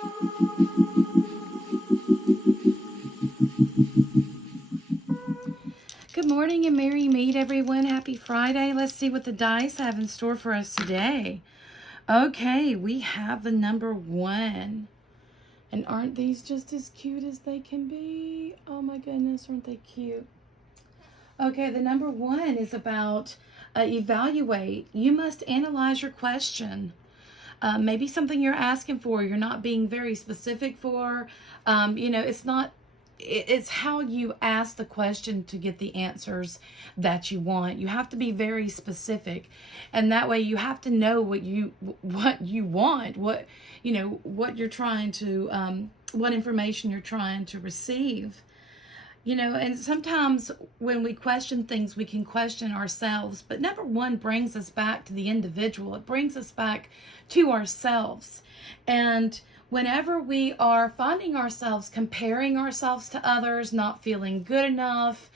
Good morning and merry meet, everyone. Happy Friday. Let's see what the dice have in store for us today. Okay, we have the number 1. And aren't these just as cute as they can be? Oh my goodness, aren't they cute? Okay, the number 1 is about evaluate. You must analyze your question. Maybe something you're asking for, you're not being very specific for. It's how you ask the question to get the answers that you want. You have to be very specific, and that way you have to know what you want, what you're trying to, what information you're trying to receive. And sometimes when we question things, we can question ourselves. But number 1 brings us back to the individual. It brings us back to ourselves. And whenever we are finding ourselves comparing ourselves to others, not feeling good enough,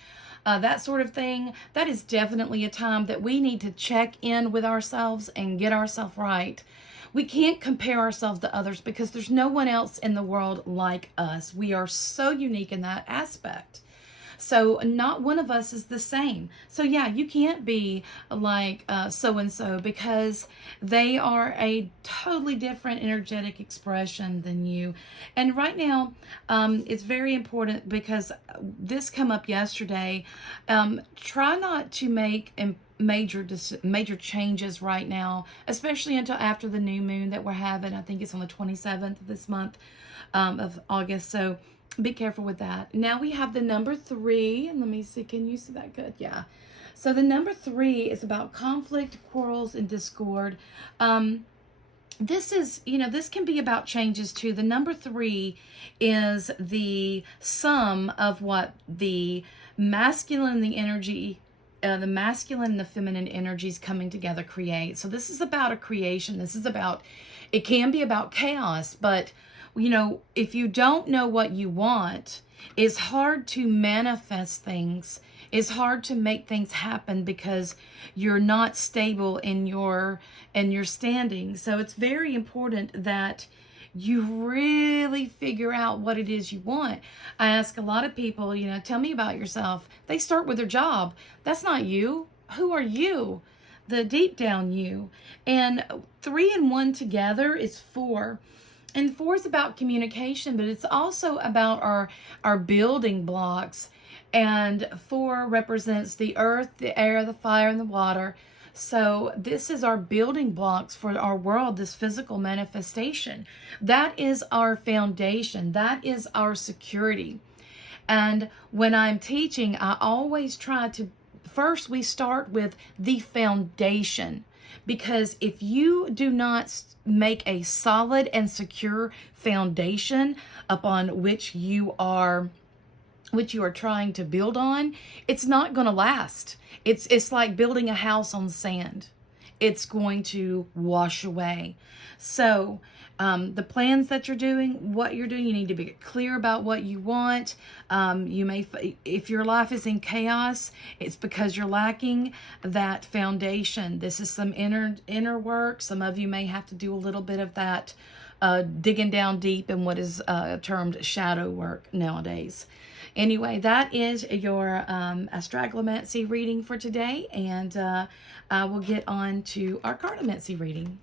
that sort of thing, that is definitely a time that we need to check in with ourselves and get ourselves right. We can't compare ourselves to others because there's no one else in the world like us. We are so unique in that aspect. So not one of us is the same. So yeah, you can't be like so-and-so because they are a totally different energetic expression than you. And right now, it's very important because this came up yesterday. Try not to make major changes right now, especially until after the new moon that we're having. I think it's on the 27th of this month of August. So be careful with that. Now we have the number 3, and let me see, can you see that good? Yeah. So the number 3 is about conflict, quarrels, and discord. This is, this can be about changes too. The number 3 is the sum of what the masculine and the energy, the masculine and the feminine energies coming together create. So this is about a creation. This is about, it can be about chaos, but if you don't know what you want, it's hard to manifest things. It's hard to make things happen because you're not stable in your standing. So it's very important that you really figure out what it is you want. I ask a lot of people, tell me about yourself. They start with their job. That's not you. Who are you? The deep down you. And 3 and 1 together is 4. And 4 is about communication, but it's also about our building blocks. And 4 represents the earth, the air, the fire, and the water. So this is our building blocks for our world, this physical manifestation. That is our foundation. That is our security. And when I'm teaching, I always try to, first we start with the foundation. Because if you do not make a solid and secure foundation upon which you are trying to build on, it's not going to last. It's like building a house on sand. It's going to wash away. So the plans that you're doing, what you're doing, you need to be clear about what you want. You may, if your life is in chaos, it's because you're lacking that foundation. This is some inner work. Some of you may have to do a little bit of that digging down deep in what is termed shadow work nowadays. Anyway, that is your astragalomancy reading for today, and I will get on to our cartomancy reading.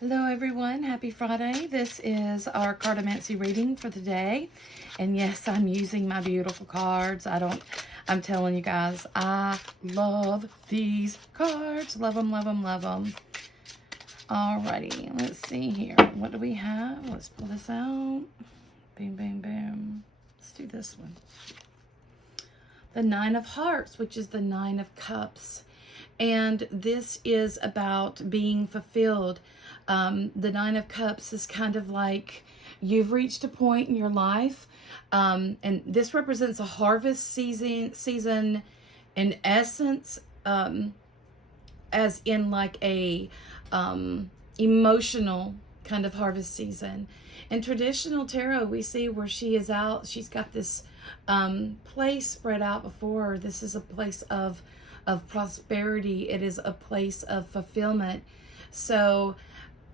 Hello everyone, happy Friday. This is our cartomancy reading for today. And yes, I'm using my beautiful cards. I'm telling you guys, I love these cards. Love them, love them, love them. Alrighty, let's see here. What do we have? Let's pull this out. Boom, boom, boom. Let's do this one. The 9 of Hearts, which is the 9 of Cups. And this is about being fulfilled. The 9 of Cups is kind of like you've reached a point in your life, and this represents a harvest season in essence, as in like a emotional kind of harvest season. In traditional tarot, we see where she is out. She's got this place spread out before her. This is a place of prosperity. It is a place of fulfillment. So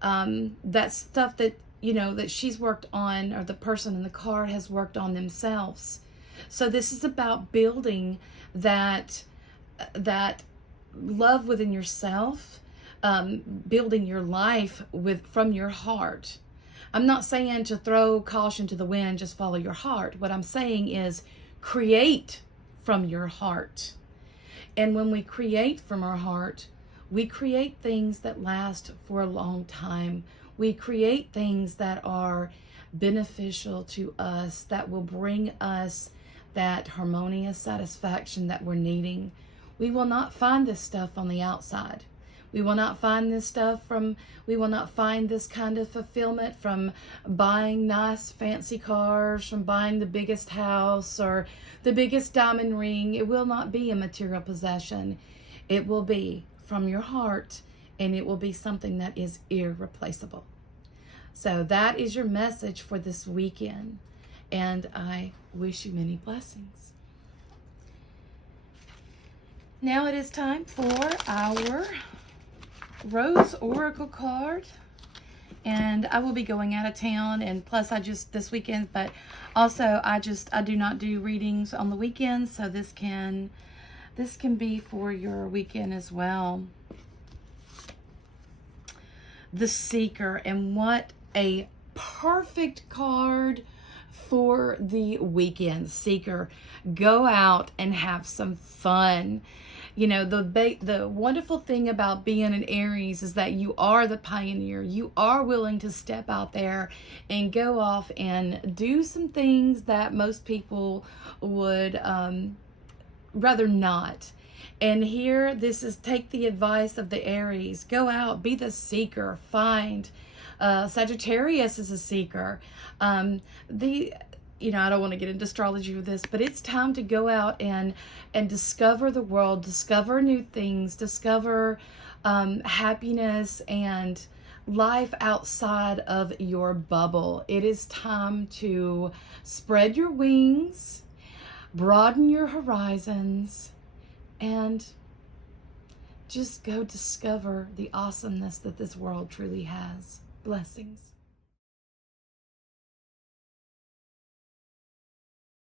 that's stuff that that she's worked on, or the person in the card has worked on themselves. So this is about building that love within yourself, building your life from your heart. I'm not saying to throw caution to the wind, just follow your heart. What I'm saying is create from your heart. And when we create from our heart, we create things that last for a long time. We create things that are beneficial to us, that will bring us that harmonious satisfaction that we're needing. We will not find this stuff on the outside. We will not find this kind of fulfillment from buying nice fancy cars, from buying the biggest house or the biggest diamond ring. It will not be a material possession. It will be from your heart, and it will be something that is irreplaceable. So that is your message for this weekend, and I wish you many blessings. Now it is time for our Rose Oracle card, and I will be going out of town, and plus this weekend, but also I do not do readings on the weekends, so this can be for your weekend as well. The Seeker, and what a perfect card for the weekend. Seeker, go out and have some fun. The wonderful thing about being an Aries is that you are the pioneer. You are willing to step out there and go off and do some things that most people would rather not. And here, this is take the advice of the Aries. Go out, be the seeker, find. Sagittarius is a seeker. I don't want to get into astrology with this, but it's time to go out and discover the world, discover new things, discover happiness and life outside of your bubble. It is time to spread your wings, broaden your horizons, and just go discover the awesomeness that this world truly has. Blessings.